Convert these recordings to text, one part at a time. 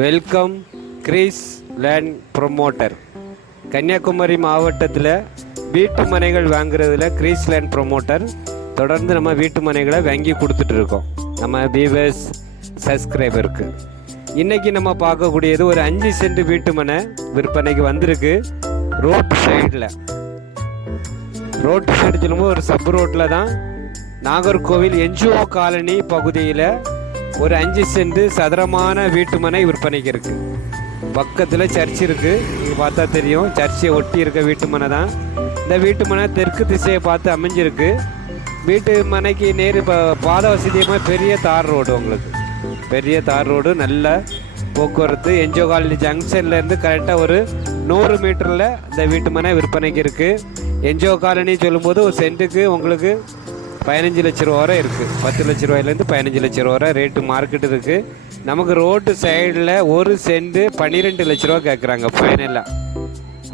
Welcome கிரீஸ் land promoter. Kanyakumari மாவட்டத்தில் வீட்டு மனைகள் வாங்குறதுல கிரீஸ் லேண்ட் ப்ரொமோட்டர் தொடர்ந்து நம்ம வீட்டு மனைகளை வாங்கி கொடுத்துட்ருக்கோம் நம்ம வியூவர்ஸ் சப்ஸ்கிரைபருக்கு. இன்றைக்கி நம்ம பார்க்கக்கூடியது ஒரு 5 சென்ட் வீட்டு மனை விற்பனைக்கு வந்திருக்கு. ரோட்டு சைடில் சொல்லும்போது ஒரு சப் ரோட்டில் தான் நாகர்கோவில் என்ஜிஓ காலனி பகுதியில் ஒரு 5 சென்ட் சதுரமான வீட்டு மனை விற்பனைக்கு இருக்குது. பக்கத்தில் சர்ச் இருக்குது, நீங்கள் பார்த்தா தெரியும். சர்ச்சை ஒட்டி இருக்க வீட்டு மனை தான். இந்த வீட்டு மனை தெற்கு திசையை பார்த்து அமைஞ்சிருக்கு. வீட்டு மனைக்கு நேரு பாத வசதியமாக பெரிய தார் ரோடு, உங்களுக்கு பெரிய தார் ரோடு, நல்ல போக்குவரத்து. என்ஜிஓ காலனி ஜங்ஷன்லேருந்து கரெக்டாக ஒரு 100 மீட்டரில் இந்த வீட்டு மனை விற்பனைக்கு இருக்குது. என்ஜிஓ காலனி சொல்லும்போது ஒரு சென்ட்டுக்கு உங்களுக்கு 15 லட்ச ரூபா வரை இருக்குது. 10 லட்ச ரூபாயிலேருந்து 15 லட்ச ரூபா வரை ரேட்டு மார்க்கெட் இருக்குது. நமக்கு ரோட்டு சைடில் ஒரு சென்ட் 12 லட்ச ரூபா கேட்குறாங்க ஃபைனலாக.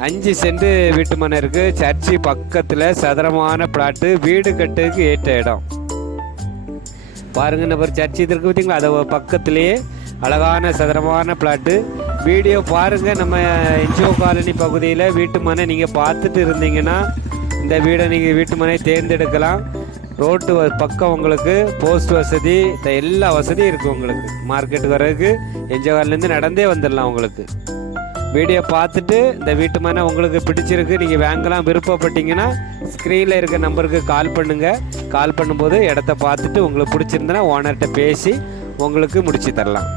5 சென்ட் வீட்டு மனை இருக்குது. சர்ச்சி பக்கத்தில் சதுரமான பிளாட்டு, வீடு கட்டுக்கு ஏற்ற இடம். பாருங்கள், நம்ம சர்ச்சி இருக்குது பார்த்தீங்களா, அதை பக்கத்துலேயே அழகான சதுரமான பிளாட்டு. வீடியோ பாருங்கள். நம்ம என்ஜிஓ காலனி பகுதியில் வீட்டு மனை நீங்கள் பார்த்துட்டு இருந்தீங்கன்னா இந்த வீட்டு மனை தேர்ந்தெடுக்கலாம். ரோட்டு பக்கம் உங்களுக்கு போஸ்ட் வசதி, எல்லா வசதியும் இருக்குது. உங்களுக்கு மார்க்கெட்டுக்கு வர்றதுக்கு என்ஜிஓ காலனிலேருந்து நடந்தே வந்துடலாம். உங்களுக்கு வீடியோ பார்த்துட்டு இந்த வீட்டு மனை உங்களுக்கு பிடிச்சிருக்கு, நீங்கள் வாங்கலாம் விருப்பப்பட்டீங்கன்னா ஸ்க்ரீனில் இருக்க நம்பருக்கு கால் பண்ணுங்கள். கால் பண்ணும்போது இடத்த பார்த்துட்டு உங்களுக்கு பிடிச்சிருந்தனா ஓனர்கிட்ட பேசி உங்களுக்கு முடிச்சு தரலாம்.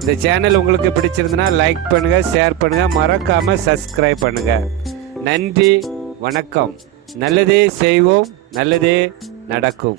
இந்த சேனல் உங்களுக்கு பிடிச்சிருந்தனா லைக் பண்ணுங்கள், ஷேர் பண்ணுங்கள், மறக்காமல் சப்ஸ்கிரைப் பண்ணுங்கள். நன்றி, வணக்கம். நல்லதே செய்வோம், நல்லதே நடக்கும்.